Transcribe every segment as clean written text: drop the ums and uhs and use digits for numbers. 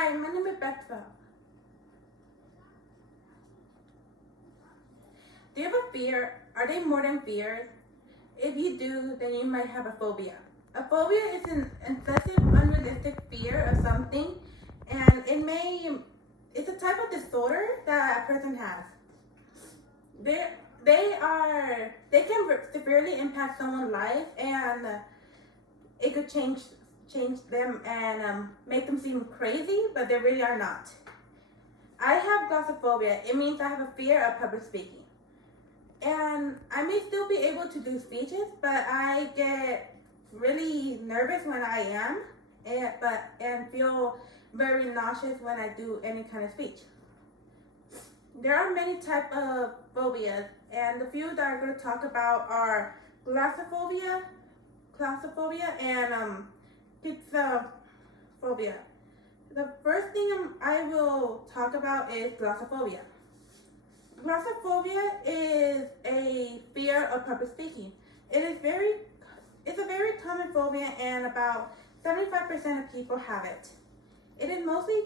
Hi, my name is Bethel. Do you have a fear? Are they more than fears? If you do, then you might have a phobia. A phobia is an excessive, unrealistic fear of something, and it's a type of disorder that a person has. They, they can severely impact someone's life, and it could change them and make them seem crazy, but they really are not. I have glossophobia. It means I have a fear of public speaking. And I may still be able to do speeches, but I get really nervous when I am, and feel very nauseous when I do any kind of speech. There are many types of phobias, and the few that I'm going to talk about are glossophobia, claustrophobia, and pizzaphobia. The first thing I will talk about is glossophobia. Glossophobia is a fear of public speaking. It's a very common phobia, and about 75% of people have it. It is mostly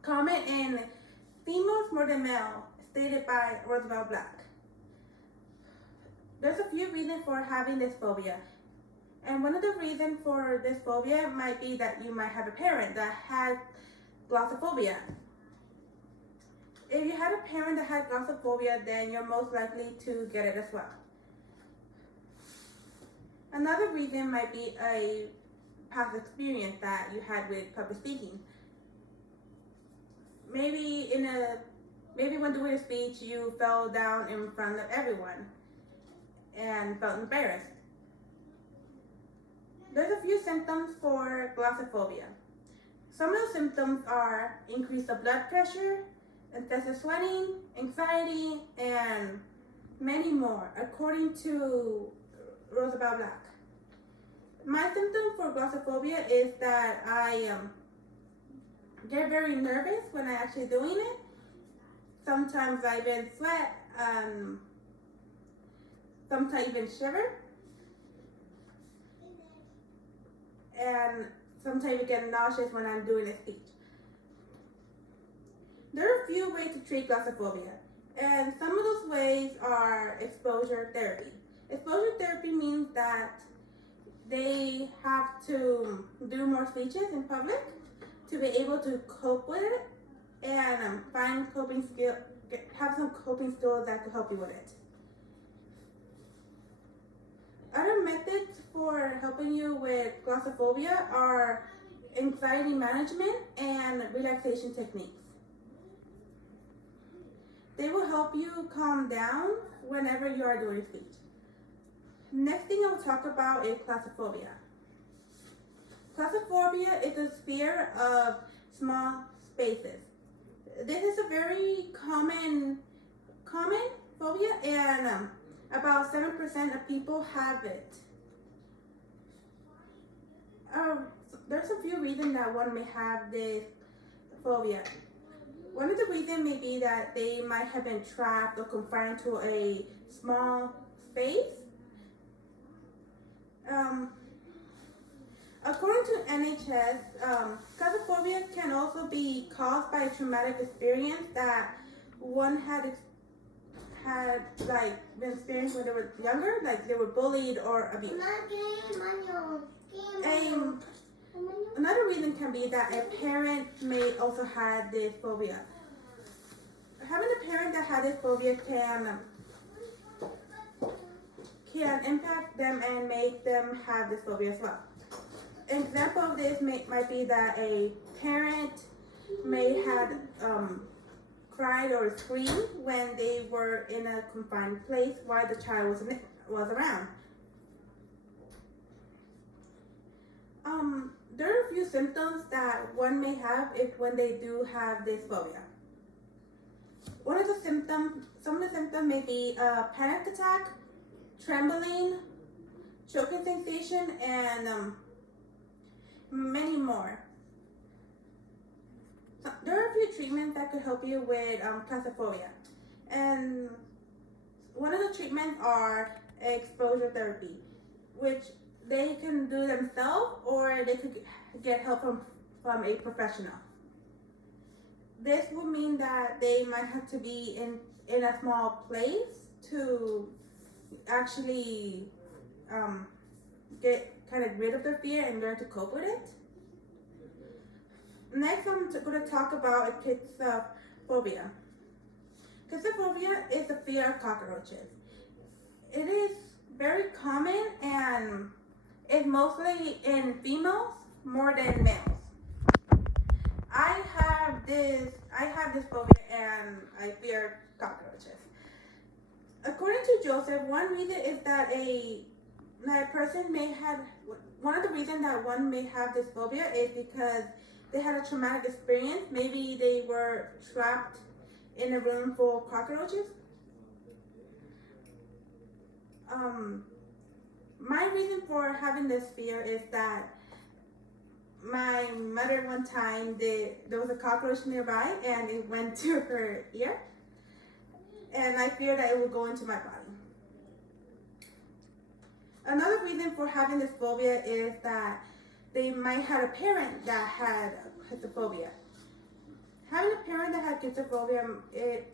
common in females more than male, stated by Roosevelt Black. There's a few reasons for having this phobia. And one of the reasons for this phobia might be that you might have a parent that had glossophobia. If you had a parent that had glossophobia, then you're most likely to get it as well. Another reason might be a past experience that you had with public speaking. Maybe when doing a speech, you fell down in front of everyone and felt embarrassed. There's a few symptoms for glossophobia. Some of the symptoms are increase of blood pressure, excessive sweating, anxiety, and many more, according to Roosevelt Black. My symptom for glossophobia is that I get very nervous when I'm actually doing it. Sometimes I even sweat, sometimes even shiver, and sometimes I get nauseous when I'm doing a speech. There are a few ways to treat glossophobia, and some of those ways are exposure therapy. Exposure therapy means that they have to do more speeches in public to be able to cope with it and have some coping skills that could help you with it. Other methods for helping you with glossophobia are anxiety management and relaxation techniques. They will help you calm down whenever you are doing a speech. Next thing I will talk about is claustrophobia. Claustrophobia is a fear of small spaces. This is a very common phobia, and about 7% of people have it. There's a few reasons that one may have this phobia. One of the reasons may be that they might have been trapped or confined to a small space. According to NHS, claustrophobia can also be caused by a traumatic experience that one had been experienced when they were younger, like they were bullied or abused. Another reason can be that a parent may also have this phobia. Having a parent that had this phobia can impact them and make them have this phobia as well. An example of this might be that a parent may have cried or screamed when they were in a confined place while the child was around. There are a few symptoms that one may have when they do have this phobia. Some of the symptoms may be a panic attack, trembling, choking sensation, and many more. There are a few treatments that could help you with claustrophobia, and one of the treatments are exposure therapy, which they can do themselves or they could get help from a professional. This will mean that they might have to be in a small place to actually get kind of rid of their fear and learn to cope with it. Next, I'm going to talk about Kistophobia. Kistophobia is the fear of cockroaches. It is very common and it's mostly in females more than males. I have this phobia and I fear cockroaches. According to Joseph, one reason is that a person may have, one of the reasons that one may have this phobia is because they had a traumatic experience. Maybe they were trapped in a room full of cockroaches. My reason for having this fear is that my mother one time there was a cockroach nearby and it went to her ear, and I feared that it would go into my body. Another reason for having this phobia is that they might have a parent that had kistophobia. Having a parent that had kistophobia,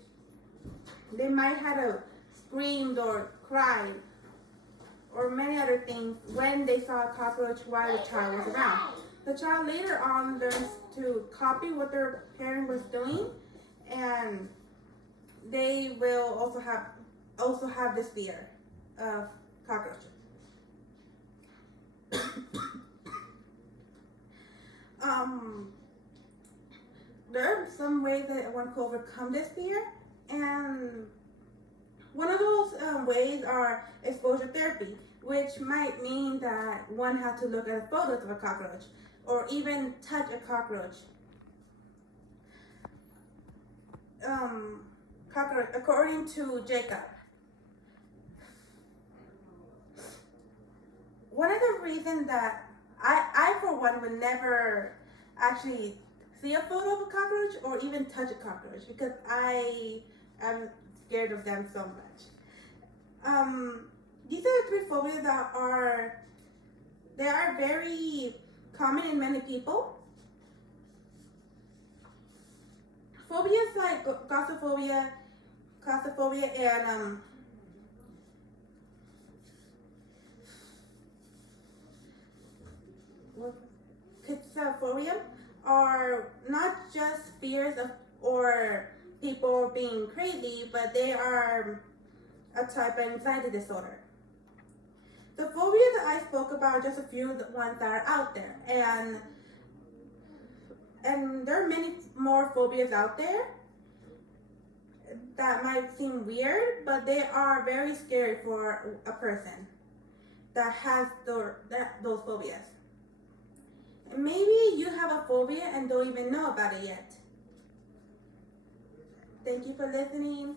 they might have screamed or cried or many other things when they saw a cockroach while the child was around. The child later on learns to copy what their parent was doing, and they will also have this fear of cockroaches. There are some ways that one can overcome this fear, and one of those ways are exposure therapy, which might mean that one has to look at photos of a cockroach or even touch a cockroach. According to Jacob, one of the reasons that I for one would never actually see a photo of a cockroach or even touch a cockroach because I am scared of them so much. These are the three phobias that are very common in many people. Phobias like glossophobia, and kistophobia are not just fears of or people being crazy, but they are a type of anxiety disorder. The phobias that I spoke about are just a few of the ones that are out there, and there are many more phobias out there that might seem weird, but they are very scary for a person that has those phobias. Maybe you have a phobia and don't even know about it yet. Thank you for listening.